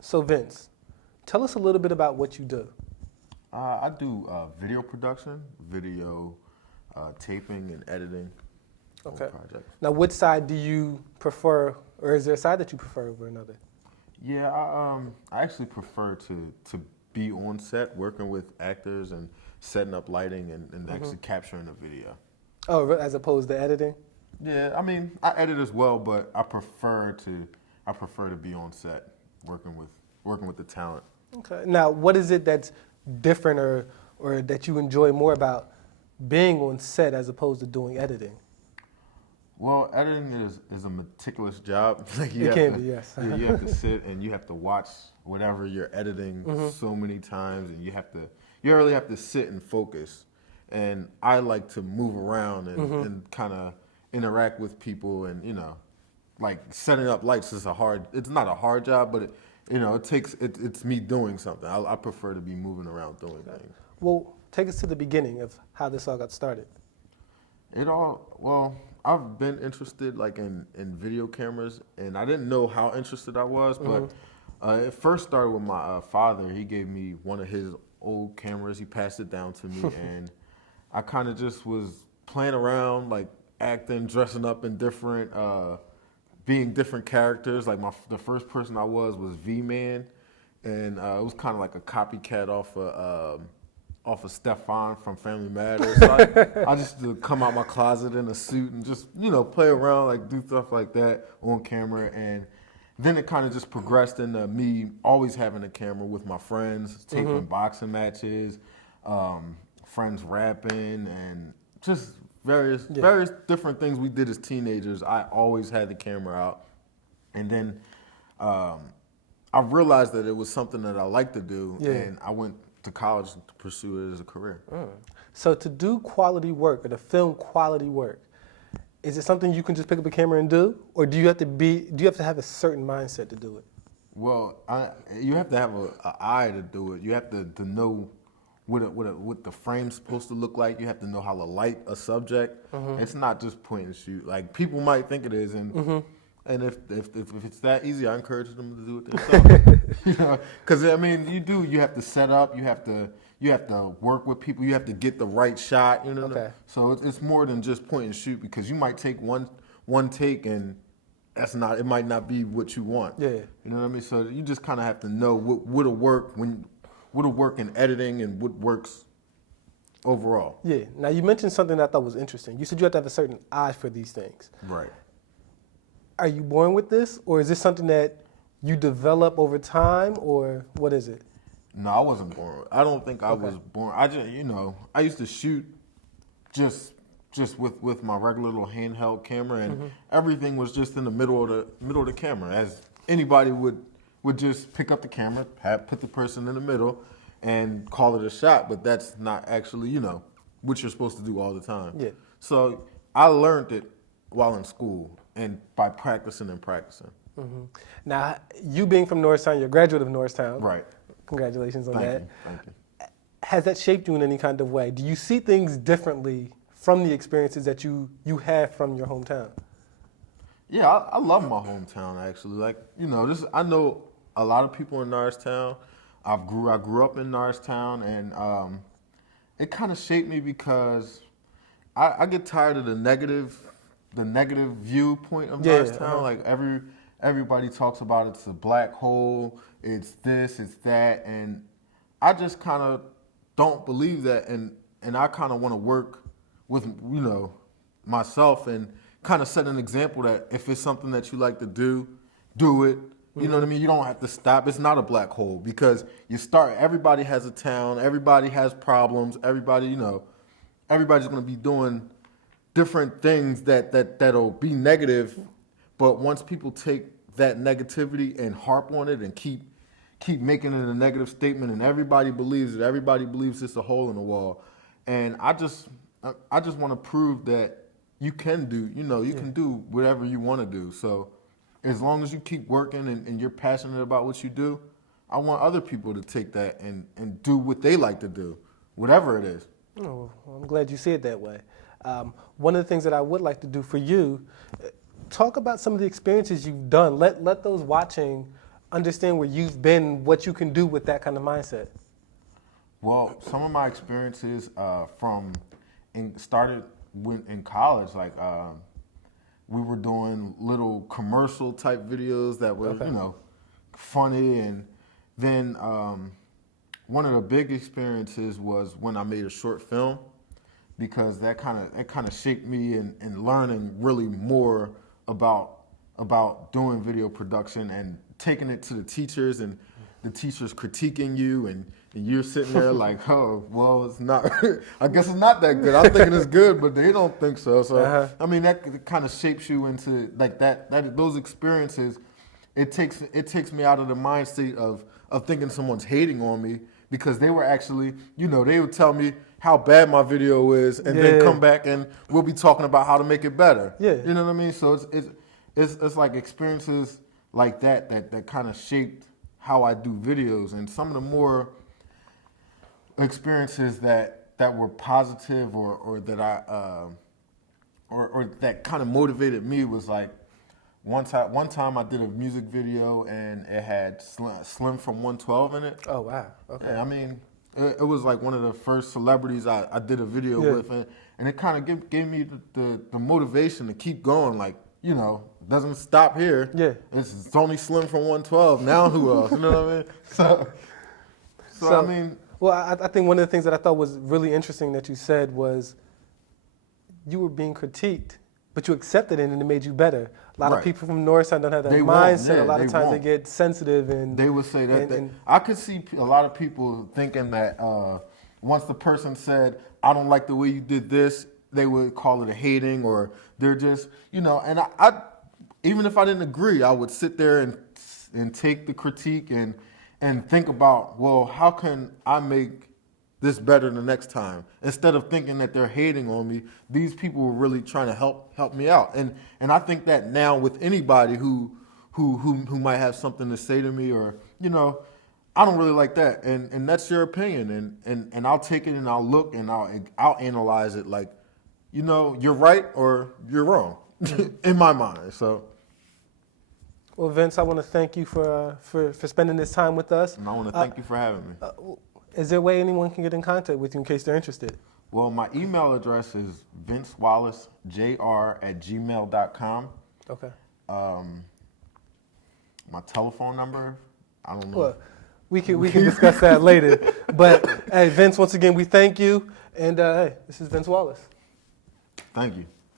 So Vince, tell us a little bit about what you do. I do video production, video taping and editing on Okay. projects. Now, which side do you prefer, or is there a side that you prefer over another? Yeah, I actually prefer to be on set working with actors and setting up lighting and actually capturing the video. Oh, as opposed to editing? Yeah, I mean I edit as well, but I prefer to be on set working with the talent. Okay. Now, what is it that's different or that you enjoy more about being on set as opposed to doing editing? Well, editing is a meticulous job. Like It can be, yes. Yeah, you have to sit and you have to watch whatever you're editing so many times, and you really have to sit and focus. And I like to move around and kind of interact with people, and like setting up lights is it's not a hard job, but it's me doing something. I prefer to be moving around doing things. Well, take us to the beginning of how this all got started. Well, I've been interested like in video cameras, and I didn't know how interested I was, but it first started with my father. He gave me one of his old cameras. He passed it down to me, and I kind of just was playing around, like acting, dressing up in being different characters. Like the first person I was V-Man, and it was kind of like a copycat off of Stefan from Family Matters. So I just come out my closet in a suit and just play around, like do stuff like that on camera, and then it kind of just progressed into me always having a camera with my friends, taping boxing matches, friends rapping, and just various different things we did as teenagers. I always had the camera out, and then I realized that it was something that I liked to do, and I went to college to pursue it as a career. So to do quality work or to film quality work, is it something you can just pick up a camera and do, or do you have to have a certain mindset to do it? Well, you have to have an eye to do it. You have to know what the frame's supposed to look like. You have to know how to light a subject. It's not just point and shoot. Like people might think it is, and if it's that easy, I encourage them to do it themselves. Because I mean, you have to set up, you have to work with people, you have to get the right shot. Okay. So it's more than just point and shoot, because you might take one take and it might not be what you want. Yeah. You know what I mean? So you just kind of have to know what'll work in editing and what works overall. Yeah. Now you mentioned something that I thought was interesting. You said you have to have a certain eye for these things. Right. Are you born with this, or is this something that you develop over time, or what is it? No, I wasn't born. I don't think I was born. I just, I used to shoot just with my regular little handheld camera, and everything was just in the middle of the camera, as anybody would just pick up the camera, put the person in the middle, and call it a shot. But that's not actually, what you're supposed to do all the time. Yeah. So I learned it while in school, and by practicing and practicing. Now, you being from Norristown, you're a graduate of Norristown. Right. Congratulations on that. Thank you. Has that shaped you in any kind of way? Do you see things differently from the experiences that you have from your hometown? Yeah, I love my hometown actually. Like, I know a lot of people in Norristown. I grew up in Norristown, and it kind of shaped me because I get tired of the negative viewpoint of Norristown. Like everybody talks about it's a black hole, it's this, it's that, and I just kind of don't believe that, and I kind of want to work with myself and kind of set an example that if it's something that you like to do it. You know what I mean? You don't have to stop. It's not a black hole, because everybody has a town, everybody has problems, everybody's going to be doing different things that'll be negative, but once people take that negativity and harp on it and keep making it a negative statement, and everybody believes it, everybody believes it's a hole in the wall, and I just want to prove that you can do, can do whatever you want to do. So as long as you keep working and you're passionate about what you do, I want other people to take that and do what they like to do, whatever it is. Oh, well, I'm glad you see it that way. One of the things that I would like to do for you, talk about some of the experiences you've done. Let those watching understand where you've been, what you can do with that kind of mindset? Well, some of my experiences started in college. Like we were doing little commercial type videos that were, Okay. funny, and then one of the big experiences was when I made a short film, because that kind of shaped me in learning really more about doing video production and taking it to the teachers, and the teachers critiquing you, and you're sitting there like, oh, well, it's not. I guess it's not that good. I'm thinking it's good, but they don't think so. So I mean, that kind of shapes you into like that. Those experiences, it takes me out of the mind state of thinking someone's hating on me, because they were actually, they would tell me how bad my video is, and then come back and we'll be talking about how to make it better. Yeah. You know what I mean? So it's like experiences like that kind of shaped how I do videos. And some of the more experiences that were positive, or that I or that kind of motivated me was like, one time I did a music video and it had Slim from 112 in it. Oh, wow. Okay. Yeah, I mean, it was like one of the first celebrities I did a video with, and it kind of gave me the motivation to keep going. Like, doesn't stop here. Yeah. It's only Slim from 112. Now who else? You know what I mean? So I mean. Well, I think one of the things that I thought was really interesting that you said was you were being critiqued, but you accepted it and it made you better. A lot of people from Norristown don't have that mindset. A lot of times they get sensitive, and they would say that. I could see a lot of people thinking that once the person said, "I don't like the way you did this," they would call it a hating, or they're just, And I even if I didn't agree, I would sit there and take the critique and think about, well, how can I make this better the next time? Instead of thinking that they're hating on me, these people were really trying to help me out. And I think that now with anybody who might have something to say to me, or I don't really like that, and that's your opinion, and I'll take it and I'll look and I'll analyze it like, you're right or you're wrong in my mind. So. Well, Vince, I want to thank you for spending this time with us. And I want to thank you for having me. Is there a way anyone can get in contact with you in case they're interested? Well, my email address is vincewallacejr@gmail.com. Okay. My telephone number, I don't know. Well, we can discuss that later. But hey, Vince, once again, we thank you. And hey, this is Vince Wallace. Thank you.